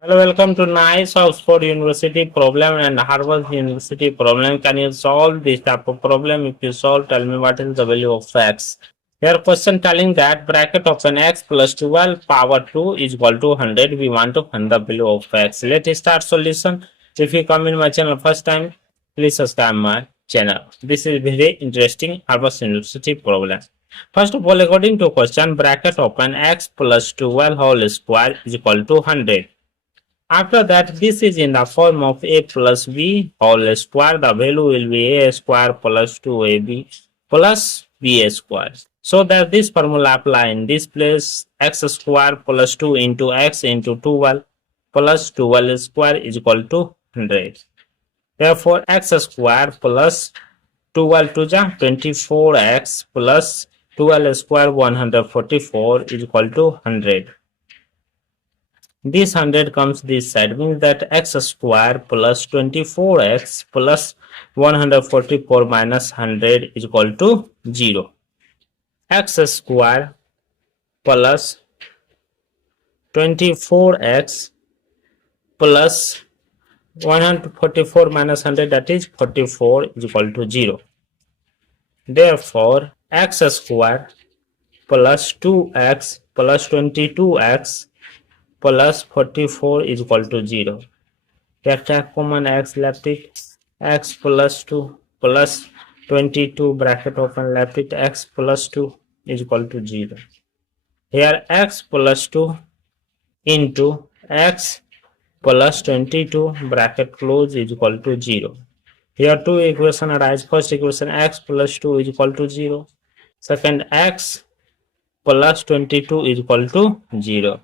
Hello, welcome to NICE Oxford University problem and Harvard University problem. Can you solve this type of problem? If you solve, tell me what is the value of x. Here question telling that bracket of an x plus 12 power 2 is equal to 100. We want to find the value of x. Let's start solution. If you come in my channel first time, please subscribe my channel. This is very interesting Harvard University problem. First of all, according to question, bracket open x plus 12 whole square is equal to 100. After that, this is in the form of a plus b whole square. The value will be a square plus 2ab plus b square. So that this formula apply in this place, x square plus 2 into x into 12 plus 12 square is equal to 100. Therefore, x square plus 12 to the 24x plus 12 square 144 is equal to 100. This 100 comes this side, means that x square plus 24x plus 144 minus 100 is equal to 0. X square plus 24x plus 144 minus 100, that is 44, is equal to 0. Therefore, x square plus 2x plus 22x plus 44 is equal to 0. Take common x, left it, x plus 2 plus 22 bracket open, left it, x plus 2 is equal to 0. Here x plus 2 into x plus 22 bracket close is equal to 0. Here two equation arise. First equation, x plus 2 is equal to 0. Second, x plus 22 is equal to 0.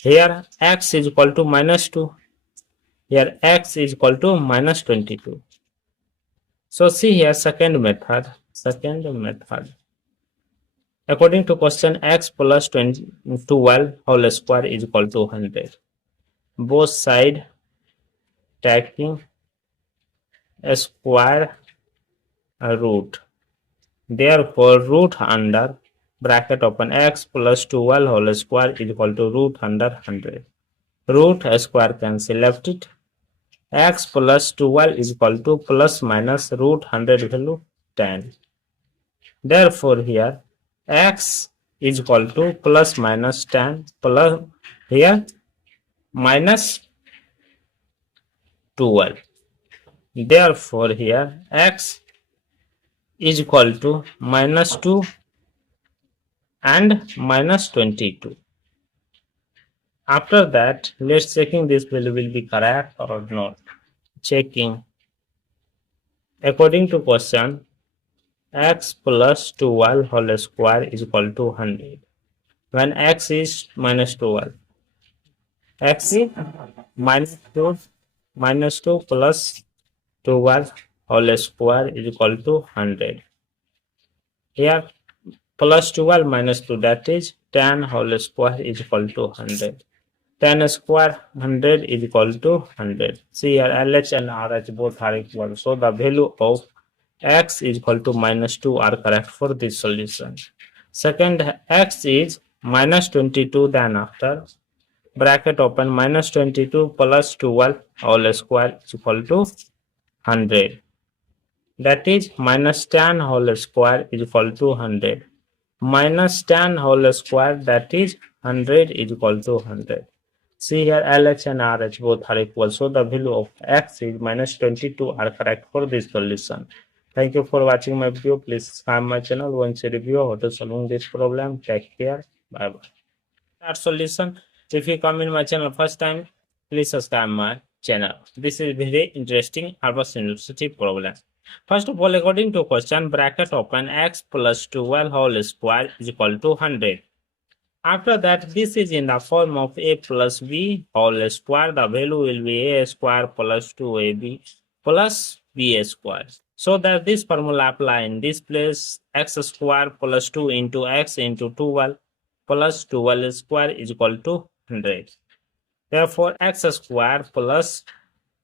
Here x is equal to minus 2. Here x is equal to minus 22. So see here second method. According to question, x plus 12 whole square is equal to 100. Both side taking a square root. Therefore, root under bracket open x plus 12 whole square is equal to root under 100. Root square cancel, left it. X plus 12 is equal to plus minus root 100 value 10. Therefore, here x is equal to plus minus 10 plus here minus 12. Therefore, here x is equal to minus 2 and minus 22. After that, let's checking this value will be correct or not. Checking. According to question, x plus 12 whole square is equal to 100. When x is minus 12, x is minus 2 plus 12 whole square is equal to 100. Here plus 12 minus 2, that is 10 whole square is equal to 100. 10 square 100 is equal to 100. See here LH and RH both are equal. So the value of x is equal to minus 2 are correct for this solution. Second, x is minus 22, then after bracket open minus 22 plus 12 whole square is equal to 100. That is minus 10 whole square is equal to 100. Minus 10 whole square, that is 100 is equal to 100. See here LH and RH both are equal. So the value of x is minus 22 are correct for this solution. Thank you for watching my video. Please subscribe my channel once you review how to solve this problem. Take care. Bye bye. Start solution. If you come in my channel first time, please subscribe my channel. This is very interesting Harvard University problem. First of all, according to question, bracket open x plus 12 whole square is equal to 100. After that, this is in the form of a plus b whole square. The value will be a square plus 2ab plus b square. So that this formula apply in this place, x square plus 2 into x into 12 plus 12 square is equal to 100. Therefore, x square plus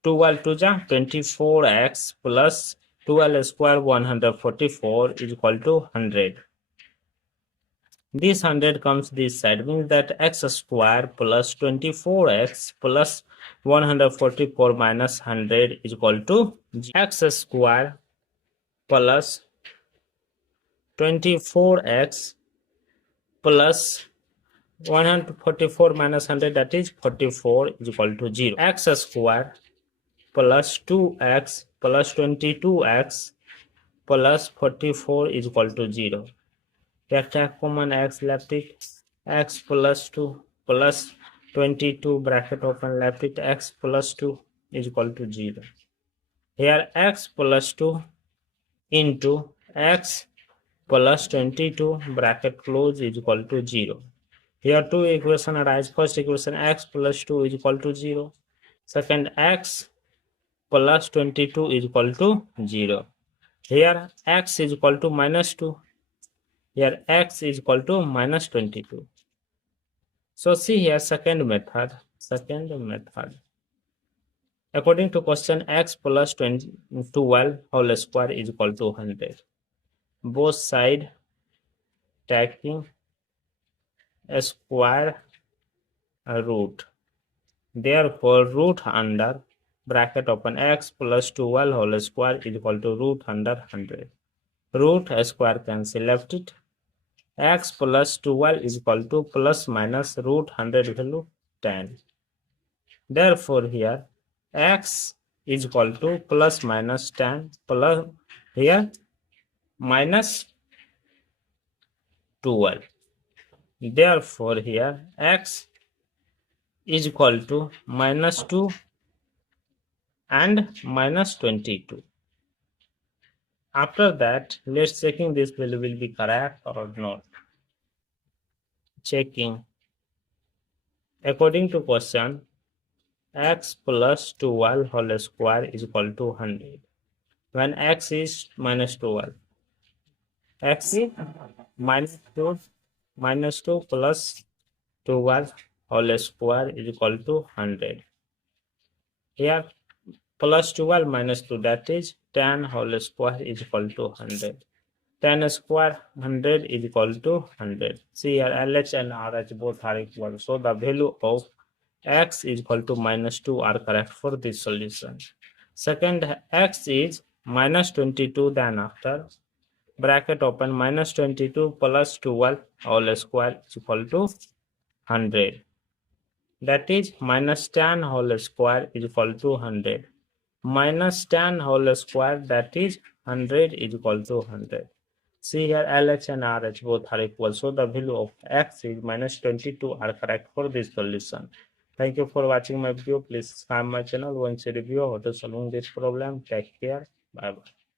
12 to the 24x plus 12 square 144 is equal to 100. This 100 comes this side, means that x square plus 24x plus 144 minus 100 is equal to x square plus 24x plus 144 minus 100, that is 44, is equal to 0. X square plus 2x plus 22x plus 44 is equal to 0. Here take common x, left it, x plus 2 plus 22 bracket open, left it, x plus 2 is equal to 0. Here x plus 2 into x plus 22 bracket close is equal to 0. Here two equation arise. First equation, x plus 2 is equal to 0. Second, x plus 22 is equal to 0. Here x is equal to minus 2. Here x is equal to minus 22. So see here second method. According to question, x plus 12 whole square is equal to 100. Both side taking a square root. Therefore, root under bracket open x plus 12 whole square is equal to root under 100. Root square cancel, left it. X plus 12 is equal to plus minus root 100 value 10. Therefore, here x is equal to plus minus 10 plus here minus 12. Therefore, here x is equal to minus 2 and minus 22. After that, let's checking this value will be correct or not. Checking. According to question, x plus 12 whole square is equal to 100. When x is minus 12, x is minus 2 plus 12 whole square is equal to 100. Here plus 12 minus 2, that is 10 whole square is equal to 100. 10 square 100 is equal to 100. See here LH and RH both are equal. So the value of x is equal to minus 2 are correct for this solution. Second, x is minus 22, then after bracket open minus 22 plus 12 whole square is equal to 100. That is minus 10 whole square is equal to 100. Minus 10 whole square, that is 100 is equal to 100. See here LH and RH both are equal. So the value of x is minus 22 are correct for this solution. Thank you for watching my video. Please subscribe my channel once you review how to solve this problem. Take care. Bye bye.